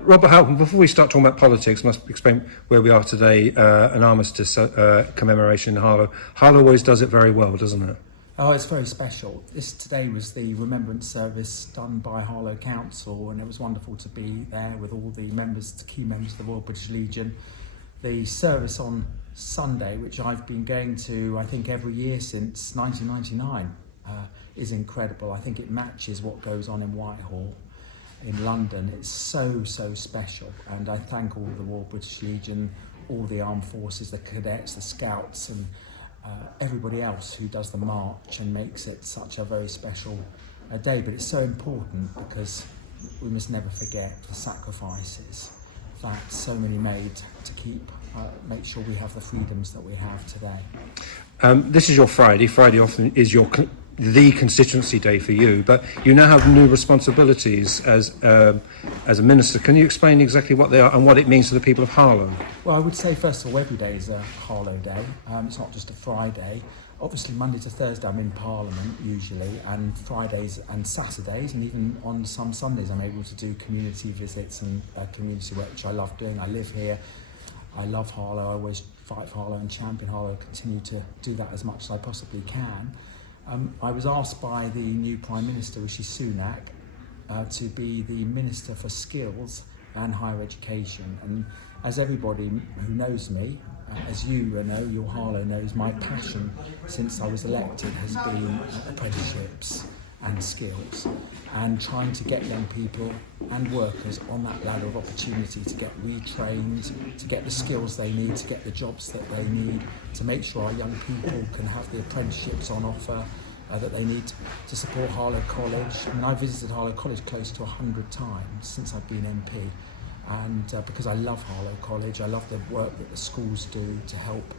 Robert Halfon, before we start talking about politics, I must explain where we are today, an armistice commemoration in Harlow. Harlow always does it very well, doesn't it? Oh, it's very special. Today was the remembrance service done by Harlow Council, and it was wonderful to be there with all the key members of the Royal British Legion. The service on Sunday, which I've been going to, I think, every year since 1999, is incredible. I think it matches what goes on in Whitehall in London. It's so special, and I thank all the Royal British Legion, all the armed forces, the cadets, the scouts, and everybody else who does the march and makes it such a very special day. But it's so important because we must never forget the sacrifices that so many made to make sure we have the freedoms that we have today. This is your Friday. Friday often is the constituency day for you, but you now have new responsibilities as a minister. Can you explain exactly what they are and what it means to the people of Harlow? Well, I would say first of all, every day is a Harlow day. It's not just a Friday. Obviously, Monday to Thursday I'm in Parliament usually, and Fridays and Saturdays, and even on some Sundays I'm able to do community visits and community work, which I love doing. I live here. I love Harlow. I always fight for Harlow and champion Harlow. I continue to do that as much as I possibly can. I was asked by the new Prime Minister, Rishi Sunak, to be the Minister for Skills and Higher Education. And as everybody who knows me, as you know, your Harlow knows, my passion since I was elected has been apprenticeships and skills, and trying to get young people and workers on that ladder of opportunity to get retrained, to get the skills they need, to get the jobs that they need, to make sure our young people can have the apprenticeships on offer that they need to support Harlow College. I mean, I visited Harlow College close to 100 times since I've been MP, and because I love Harlow College, I love the work that the schools do to help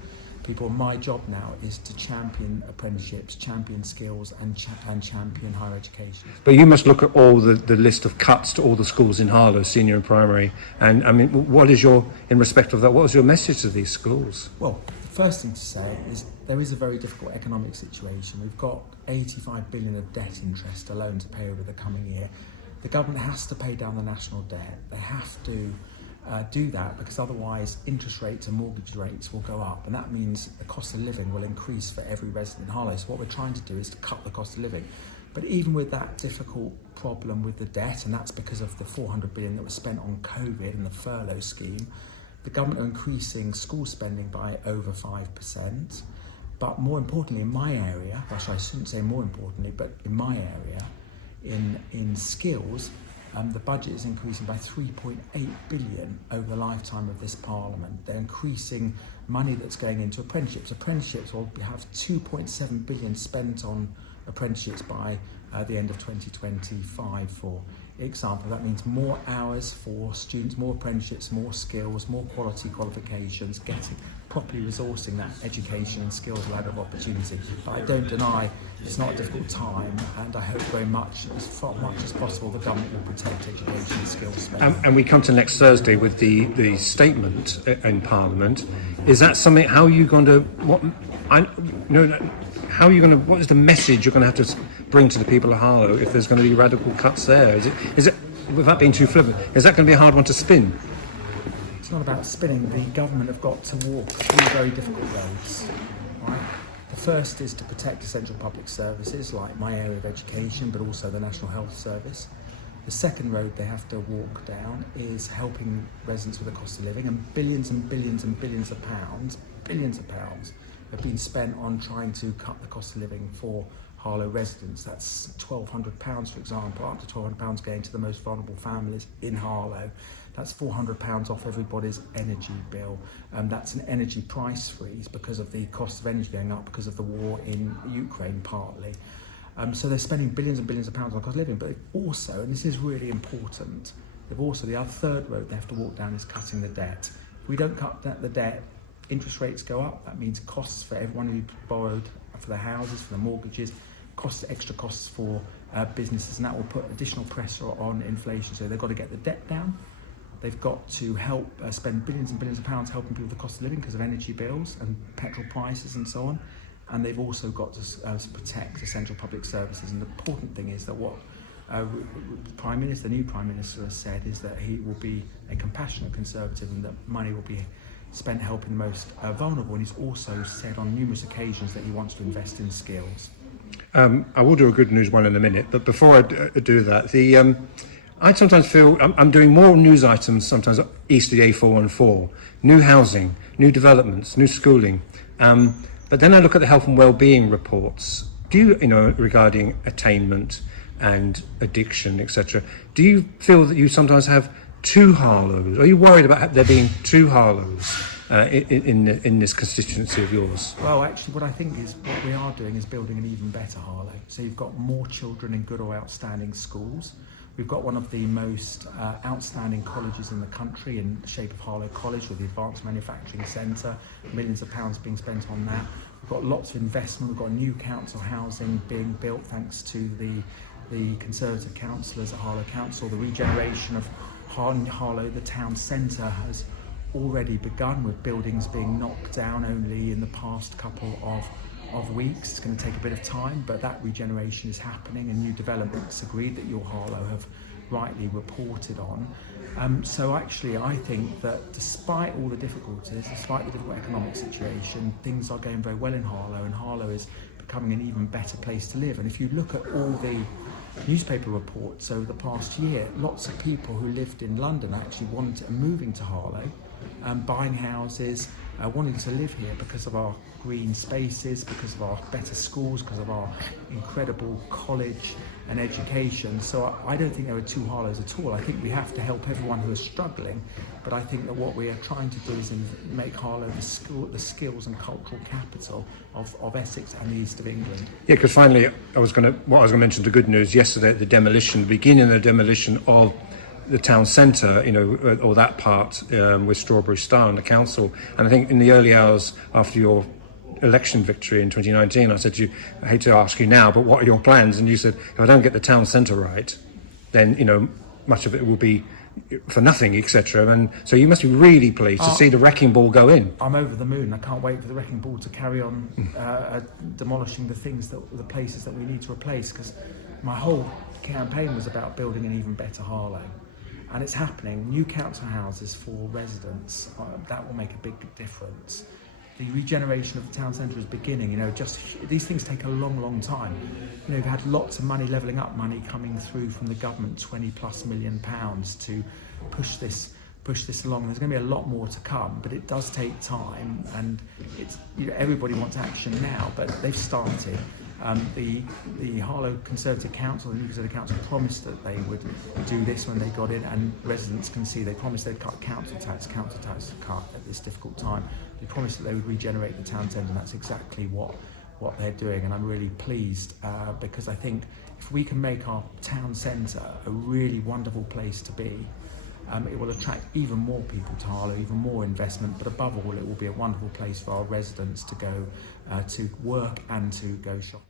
people. My job now is to champion apprenticeships, champion skills, and champion higher education. But you must look at all the list of cuts to all the schools in Harlow, senior and primary, and I mean, in respect of that, what was your message to these schools? Well, the first thing to say is there is a very difficult economic situation. We've got 85 billion of debt interest alone to pay over the coming year. The government has to pay down the national debt. They have to do that, because otherwise interest rates and mortgage rates will go up, and that means the cost of living will increase for every resident in Harlow. So what we're trying to do is to cut the cost of living. But even with that difficult problem with the debt, and that's because of the 400 billion that was spent on COVID and the furlough scheme, the government are increasing school spending by over 5%. But more importantly, in my area, I shouldn't say more importantly, but in my area, in skills, the budget is increasing by 3.8 billion over the lifetime of this Parliament. They're increasing money that's going into apprenticeships. Apprenticeships will have 2.7 billion spent on apprenticeships by the end of 2025, for example. That means more hours for students, more apprenticeships, more skills, more quality qualifications, properly resourcing that education and skills ladder of opportunity. But I don't deny it's not a difficult time, and I hope very much, as much as possible, the government will protect education and skills spending. And we come to next Thursday with the statement in Parliament. Is that something? How are you going to? What is the message you're going to have to bring to the people of Harlow if there's going to be radical cuts there? Is it, without being too flippant, is that going to be a hard one to spin? It's not about spinning. The government have got to walk three very difficult roads. Right? The first is to protect essential public services like my area of education, but also the National Health Service. The second road they have to walk down is helping residents with the cost of living, and billions and billions and billions of pounds have been spent on trying to cut the cost of living for Harlow residents. That's £1,200, for example, up to £1,200 going to the most vulnerable families in Harlow. That's £400 off everybody's energy bill. That's an energy price freeze because of the cost of energy going up because of the war in Ukraine partly. So they're spending billions and billions of pounds on cost of living, but also, and this is really important, the other third road they have to walk down is cutting the debt. If we don't cut the debt, interest rates go up. That means costs for everyone who borrowed for their houses, for the mortgages, extra costs for businesses, and that will put additional pressure on inflation. So they've got to get the debt down. They've got to help spend billions and billions of pounds helping people with the cost of living because of energy bills and petrol prices and so on. And they've also got to protect essential public services. And the important thing is that what the new Prime Minister has said is that he will be a compassionate Conservative and that money will be spent helping the most vulnerable. And he's also said on numerous occasions that he wants to invest in skills. I will do a good news one in a minute, but before I do that, I sometimes feel I'm doing more news items sometimes east of the A414, new housing, new developments, new schooling. But then I look at the health and well-being reports. Do you know, regarding attainment and addiction, etc. Do you feel that you sometimes have two Harlows? Are you worried about there being two Harlows in this constituency of yours? Well, actually, what I think is what we are doing is building an even better Harlow. So you've got more children in good or outstanding schools. We've got one of the most outstanding colleges in the country in the shape of Harlow College with the Advanced Manufacturing Centre, millions of pounds being spent on that. We've got lots of investment. We've got new council housing being built thanks to the Conservative councillors at Harlow Council. The regeneration of Harlow, the town centre, has already begun with buildings being knocked down only in the past couple of weeks. It's going to take a bit of time, but that regeneration is happening and new developments agreed that your Harlow have rightly reported on. So actually I think that despite all the difficulties, despite the difficult economic situation, things are going very well in Harlow, and Harlow is becoming an even better place to live. And if you look at all the newspaper reports over the past year, lots of people who lived in London actually are moving to Harlow, buying houses, wanting to live here because of our green spaces, because of our better schools, because of our incredible college and education. So I don't think there are two Harlows at all. I think we have to help everyone who is struggling, but I think that what we are trying to do is make Harlow the skills and cultural capital of Essex and the east of England. Yeah, because finally, I was going to mention the good news yesterday. The beginning of the demolition of the town centre, or that part with Strawberry Star and the council. And I think in the early hours after your election victory in 2019, I said to you, I hate to ask you now, but what are your plans? And you said, if I don't get the town centre right, then, much of it will be for nothing, etc. And so you must be really pleased to see the wrecking ball go in. I'm over the moon. I can't wait for the wrecking ball to carry on demolishing the places that we need to replace, because my whole campaign was about building an even better Harlow. And it's happening. New council houses for residents, that will make a big difference. The regeneration of the town centre is beginning. These things take a long, long time. We've had lots of money, levelling up money coming through from the government, £20+ million to push this along. There's going to be a lot more to come, but it does take time, and everybody wants action now, but they've started. The Harlow Conservative Council, the new Conservative Council, promised that they would do this when they got in, and residents can see they promised they'd cut council tax cut at this difficult time. They promised that they would regenerate the town centre, and that's exactly what they're doing. And I'm really pleased because I think if we can make our town centre a really wonderful place to be, it will attract even more people to Harlow, even more investment, but above all, it will be a wonderful place for our residents to go to work and to go shopping.